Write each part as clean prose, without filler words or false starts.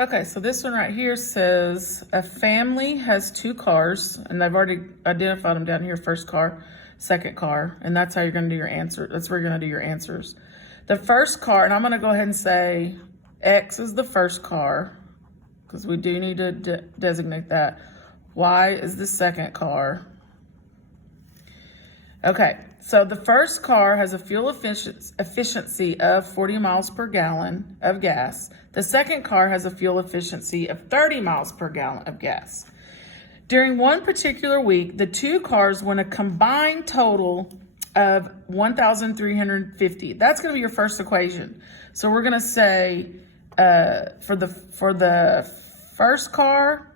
Okay, so this one right here says a family has 2 cars, and I've already identified them down here, first car, second car, and that's how you're gonna do your answer. That's where you're gonna do your answers. The first car, and I'm gonna go ahead and say X is the first car, because we do need to designate that. Y is the second car. Okay, so the first car has a fuel efficiency of 40 miles per gallon of gas. The second car has a fuel efficiency of 30 miles per gallon of gas. During one particular week, the 2 cars went a combined total of 1,350. That's going to be your first equation. So we're going to say for the first car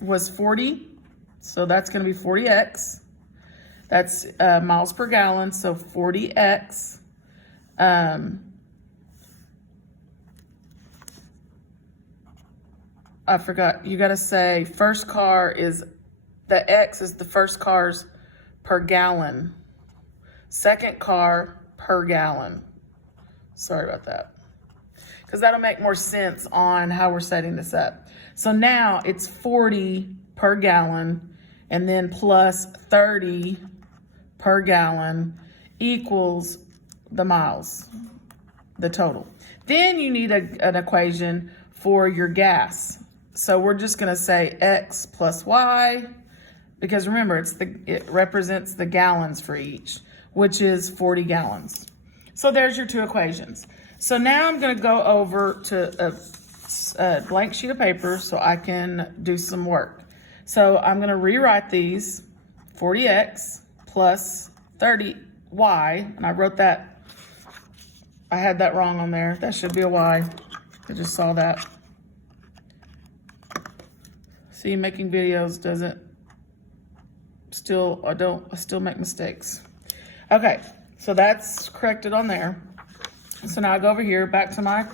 was 40, so that's going to be 40x. That's miles per gallon, so 40x. I forgot, you gotta say first car is, the X is the first car's per gallon. Second car per gallon. Sorry about that. Because that'll make more sense on how we're setting this up. So now it's 40 per gallon and then plus 30 per gallon equals the miles, the total. Then you need an equation for your gas. So we're just gonna say X plus Y, because remember, it represents the gallons for each, which is 40 gallons. So there's your 2 equations. So now I'm gonna go over to a blank sheet of paper so I can do some work. So I'm gonna rewrite these, 40x plus 30y, and I wrote that, I had that wrong on there. That should be a y. I just saw that. See, making videos doesn't, I still make mistakes. Okay, so that's corrected on there. So now I go over here, back to my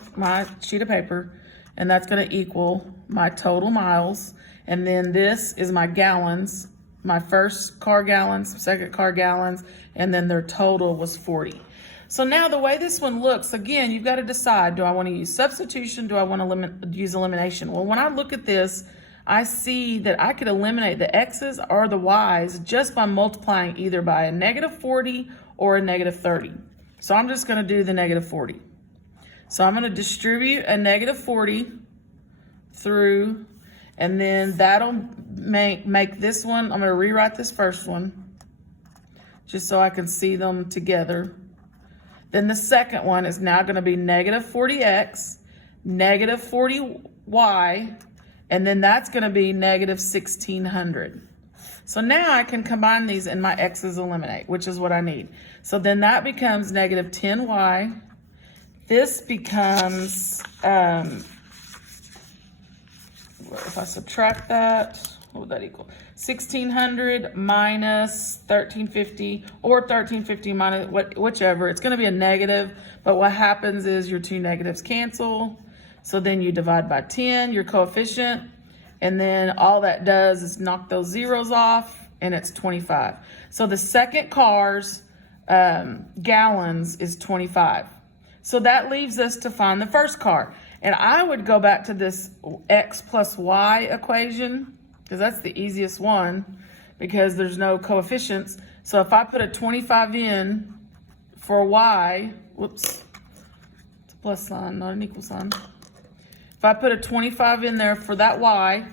sheet of paper, and that's gonna equal my total miles. And then this is my gallons, my first car gallons, second car gallons, and then their total was 40. So now the way this one looks, again, you've got to decide, do I want to use substitution? Do I want to use elimination? Well, when I look at this, I see that I could eliminate the X's or the Y's just by multiplying either by a -40 or a -30. So I'm just going to do the -40. So I'm going to distribute a -40 through, and then that'll make this one, I'm going to rewrite this first one just so I can see them together. Then the second one is now going to be -40x, -40y, and then that's going to be -1600. So now I can combine these and my x's eliminate, which is what I need. So then that becomes -10y. This becomes, if I subtract that, what would that equal? 1600 minus 1350, or 1350 minus whichever. It's going to be a negative, but what happens is your 2 negatives cancel. So then you divide by 10, your coefficient, and then all that does is knock those zeros off, and it's 25. So the second car's gallons is 25. So that leaves us to find the first car. And I would go back to this X plus Y equation, because that's the easiest one, because there's no coefficients. So if I put a 25 in for Y, whoops, it's a plus sign, not an equal sign. If I put a 25 in there for that Y,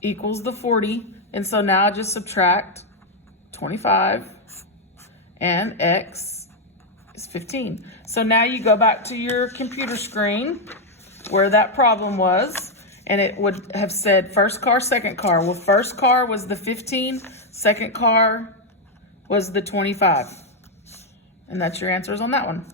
equals the 40. And so now I just subtract 25, and X is 15. So now you go back to your computer screen where that problem was, and it would have said first car, second car. Well, first car was the 15, second car was the 25. And that's your answers on that one.